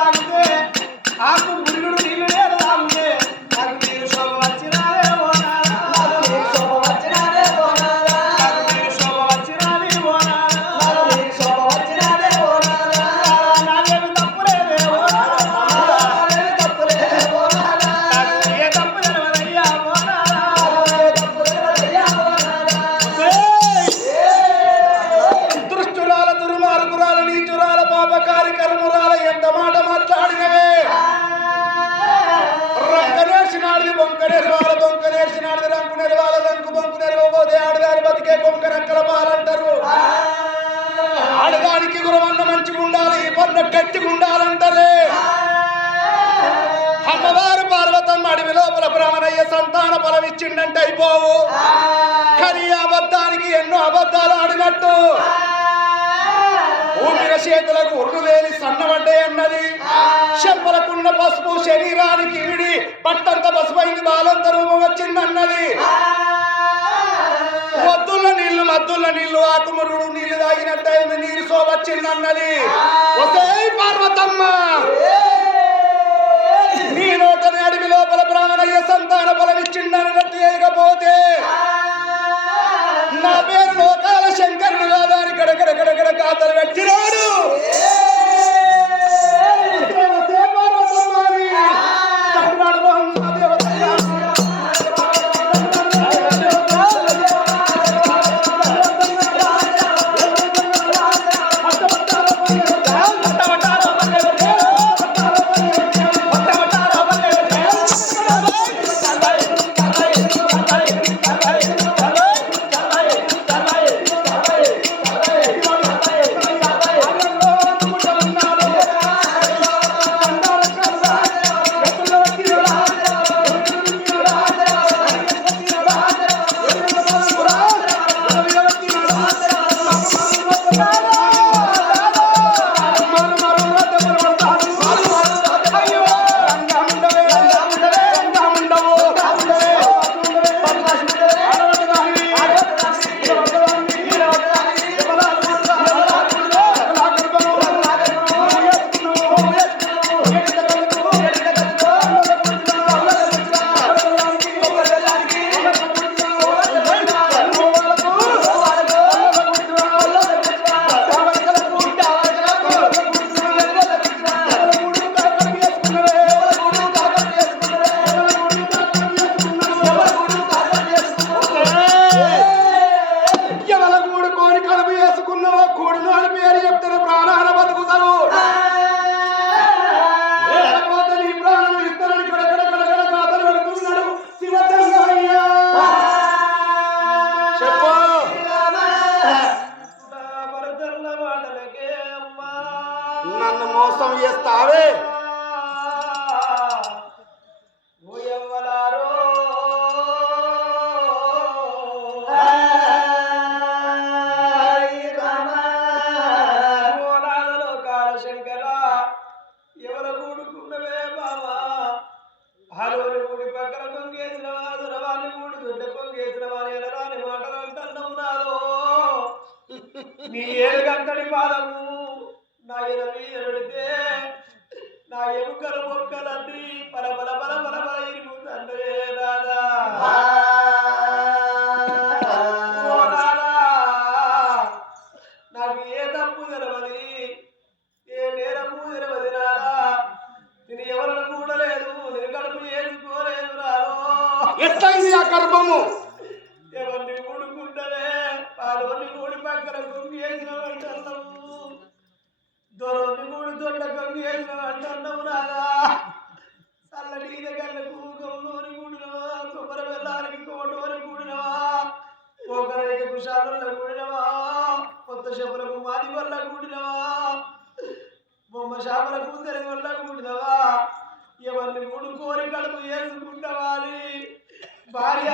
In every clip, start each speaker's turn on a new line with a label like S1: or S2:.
S1: తాగితే ఆకు
S2: అబద్ధాలు ఆడినట్టు. ఊపిన చేతులకు ఉర్రు వేలి సన్నబడ్డాయన్నది చెంపలకున్న పసుపు శరీరానికి ఇడి పట్టంత పసుపైంది బాలంత రూపం వచ్చిందన్నది వద్దుల నీళ్ళు మద్దుల నీళ్ళు ఆకుమురుడు నీళ్ళు తాగినట్టయింది నీరు సోవచ్చిందన్నది ఒకే పార్వతమ్మ. నీ నోటని అడవి లోపల బ్రాహ్మణయ్య సంతాన మోసం చేస్తావే?
S1: నీ ఏలుగంతడి పాదము నా ఎద మీద పెడితే నా ఎముకల మొక్కలన్నీ పల పల పల పల పల ఓ నాదా, నాకు ఏ తప్పు తెలవది ఏ నేరము తెలవది నాదా నేను ఎవరిని కూడలేదు నేను కడుపు చేసుకోలేదు రాదో
S2: ఎట్లయింది ఆ గర్భము
S1: ఎవరిని కూడుకుంటలే పాలోని కూడి పక్కన కొంగి వేసిన దొరని మూడు దొడ్ల గంగు వేసిన చల్లటి ఈత గల్లకు గమ్లోని కొబ్బరి వెళ్ళాలని కోటోని కూడినవా ఒకరికి కుషాలలో కూడినవా కొత్త శపులకు మాది వల్ల కూడినవా బొమ్మ శాపలకు తెలి వల్ల కూడినవా ఎవరిని మూడు కోరికలకు వేసుకుంటావా అని భార్య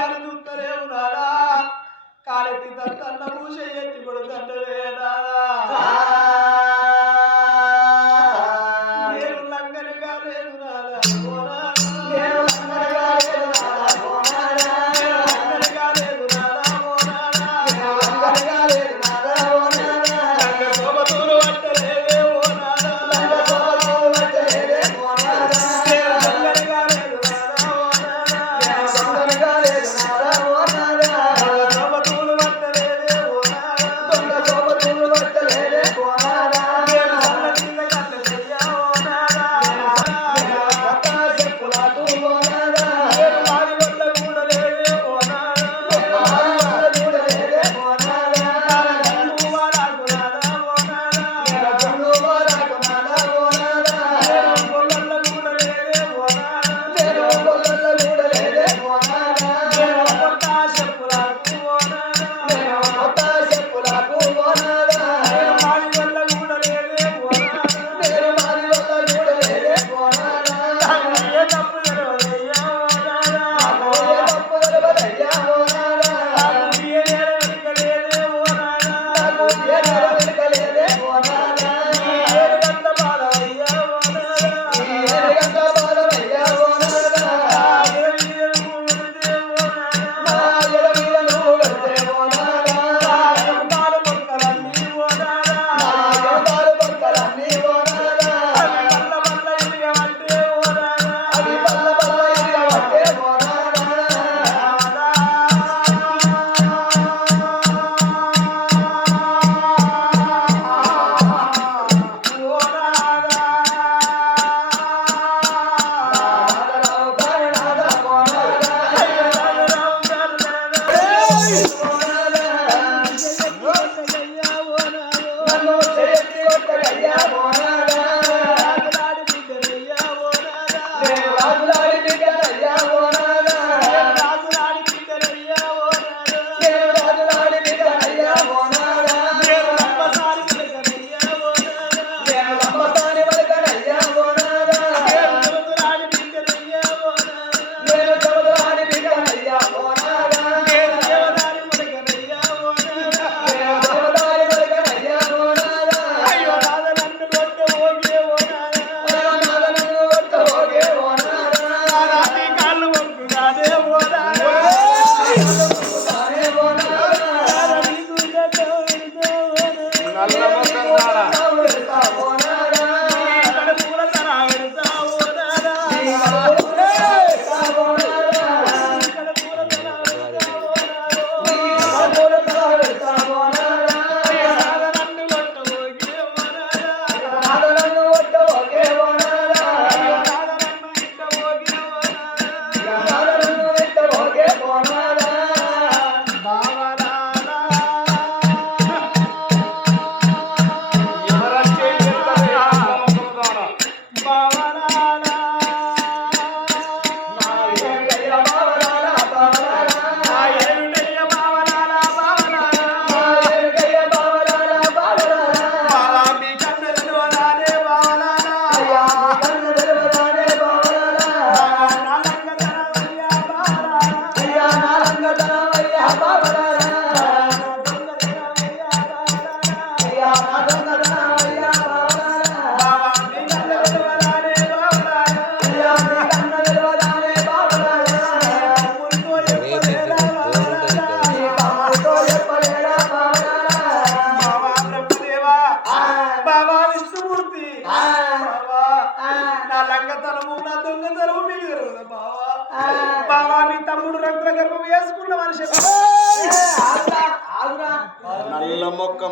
S2: నల్ల మొక్క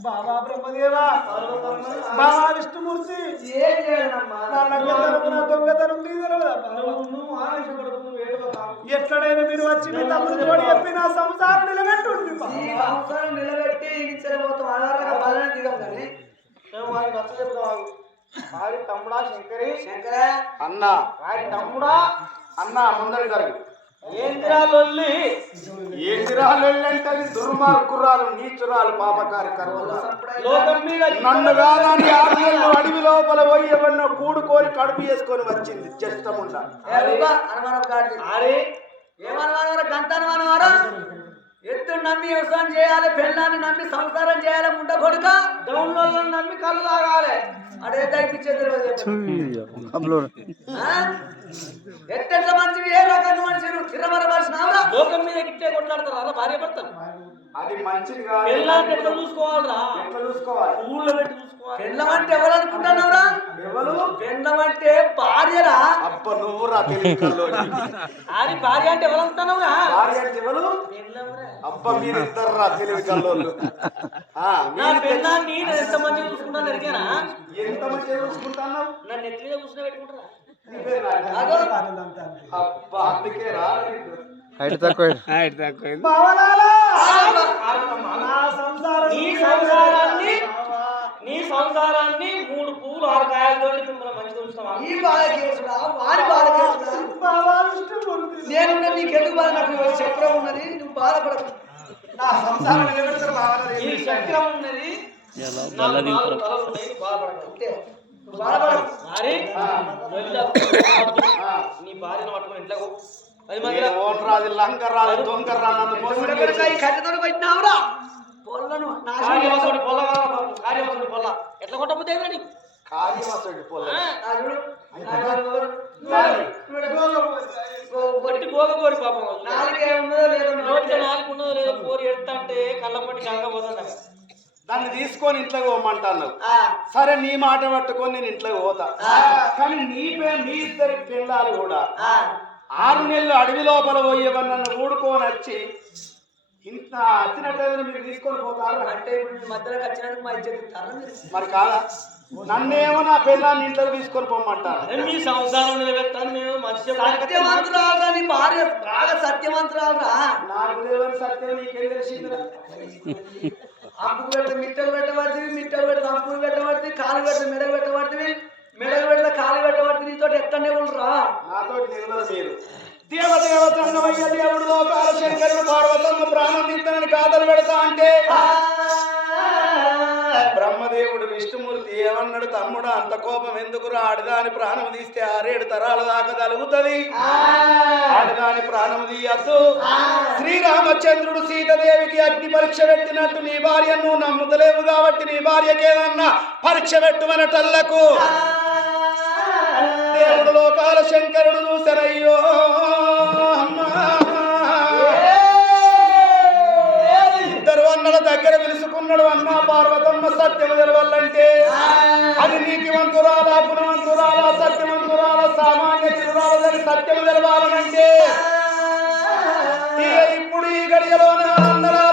S1: బాబా బ్రహ్మదేవా బాబా విష్ణుమూర్తి దొంగతనం మీరు వచ్చి మీ తమ్ముడు సంసారం
S3: నిలబెట్టి సరిపోతాం ఆధారంగా బలని దిగాం కానీ.
S1: నచ్చ చెప్తాం వారి తమ్ముడా శంకరే.
S3: శంకరే.
S2: అన్న.
S1: వారి తమ్ముడా.
S2: అన్న ముందరి జరిగింది
S4: ఏందిరా లొల్లి
S2: ఏందిరాలంటే దుర్మార్గురాలు నీచురాలు పాపకారి
S4: లోకం మీద
S2: నన్ను కాదని ఆరు అడవి లోపల పోయి ఎవరినో కూడుకొని కడుపు చేసుకొని వచ్చింది.
S3: కాదు.
S4: అరే.
S3: ఏమనుమానం? గంట ఎత్తు నమ్మి వ్యవసాయం చేయాలి పెళ్ళాన్ని నమ్మి సంసారం చేయాలి ముండ కొడుక.
S4: డౌన్లోడ్లను నమ్మి కళ్ళు తాగాలి
S3: అడే తగ్గించేది ఎట్టెట్ల మనిషి ఏ రకమైన మనిషి నువ్వు తిరమర మనిషి నావురా?
S4: లోకం మీద గిట్టే కొట్లాడతారా? భార్య భర్తలు?
S2: అది మంచిది కాదు.
S4: పెళ్ళాన్ని ఎట్లా చూసుకోవాలరా?
S2: ఎట్లా చూసుకోవాలి?
S4: ఊళ్ళో పెట్టి చూసుకోవాలి.
S3: పెళ్ళం అంటే ఎవరు అనుకుంటున్నావురా
S2: ఎవరు?
S3: పెళ్ళం అంటే భార్యరా?
S2: అబ్బ నువ్వు రా తెలియకల్లోని
S4: అది భార్య అంటే ఎవరు అనుకున్నావుగా
S2: భార్య అంటే ఎవరు? అబ్బ మీరు ఇద్దరు రా తెలివి కల్లోళ్ళు.
S4: నా పెళ్ళాన్ని నేను ఎంత మంచిగా చూసుకుంటాను ఎరికేనా
S2: ఎంత మంచిగా చూసుకుంటున్నావు?
S4: నన్ను ఎత్తి మీద కూర్చుని పెట్టుకుంటారా?
S2: అందుకే రా నీకు.
S4: నీ సంసారాన్ని నీ సంసారాన్ని మూడు పూలు ఆరు కాయలతో మంచిగా ఉంచుతావా
S3: ఈ బాధ నేను నీకు ఎందుకు బాధ నాకు చక్రం ఉన్నది నువ్వు బాధపడకు.
S2: నా సంసారం నిలబెడతారు
S4: ఈ చక్రం ఉన్నది. నీ భార్యను పట్టుకుని ఇంట్లో. అది మధ్యలో
S2: ఓన్ రాదు లంకర్ రాదు దొంగర్ రా నన్ను మోసం
S3: కొడుక గోగ-
S4: కొట్టి గోగ కోరి పాపం.
S3: నాలుగే ఉన్నదో లేదో
S4: నోటిలో
S3: నోటిలో
S4: నాలుగు ఉన్నదో లేదో కోరి ఎడతా అంటే కళ్ళప్పటి కాకపోతుందా
S2: దాన్ని తీసుకొని ఇంట్లోకి పోమంటాను
S3: ఆ,
S2: సరే నీ మాట పట్టుకొని నేను ఇంట్లోకి పోతా. కానీ నీ పేరు మీ ఇద్దరి పిల్లలు కూడా
S3: ఆ.
S2: ఆరు నెలలు అడవి లోపల పోయేవని నన్ను ఊడుకొని వచ్చి ఇంత వచ్చినట్టు మీరు తీసుకొని పోతారు.
S3: అంటే ఇప్పుడు మీ మధ్యలోకి వచ్చినందుకు మా ఇచ్చేది ఇస్తారా మీరు?
S2: మరి కాదా? నన్నేమో నా పిల్లాన్ని ఇంట్లోకి తీసుకొని పోమంటారు
S4: అరే మీ సంసారం నిలబెట్టాను మేము
S3: నీ భార్య. బాగా సత్యవంతురాలురా.
S2: నాకు తెలియని సత్యం నీకేం తెలిసిందిరా?
S3: అంపుకు పెడితే మిట్టలు పెట్టబడుతుంది మిట్టలు పెడితే అంపుకు పెట్టబడుతుంది కాలు పెడితే మెడకు పెట్టబడుతుంది మెడకు పెడితే కాలు పెట్టబడుతుంది నీతో ఎట్టనే ఉండరా?
S2: నాతోటి నిలవరు మీరు. దేవదేవత అన్నమయ్య దేవుడు లోకాల శంకరుడు పార్వతమ్మ ప్రాణం తీస్తానని కాదలు పెడతా అంటే బ్రహ్మదేవుడు విష్ణుమూర్తి ఏమన్నాడు తమ్ముడు అంత కోపం ఎందుకురా? ఆడదాని ప్రాణం తీస్తే ఆరేడు తరాల దాకా కలుగుతుంది ఆడదాని ప్రాణం తీయద్దు. శ్రీరామచంద్రుడు సీతదేవికి అగ్ని పరీక్ష పెట్టినట్టు నీ భార్య నువ్వు నమ్ముతలేవు కాబట్టి నీ భార్యకేదన్నా పరీక్ష పెట్టుమనటల్లకు. దేవుడు లోకాల శంకరుడు చూసరయ్యో సత్యము తెలవాలంటే అది నీతివంతురాలా గుణవంతురాలా సత్యవంతురాలా సామాన్య తిరురాలని సత్యము తెలవాలనంటే ఇప్పుడు ఈ గడియలోన అందరాల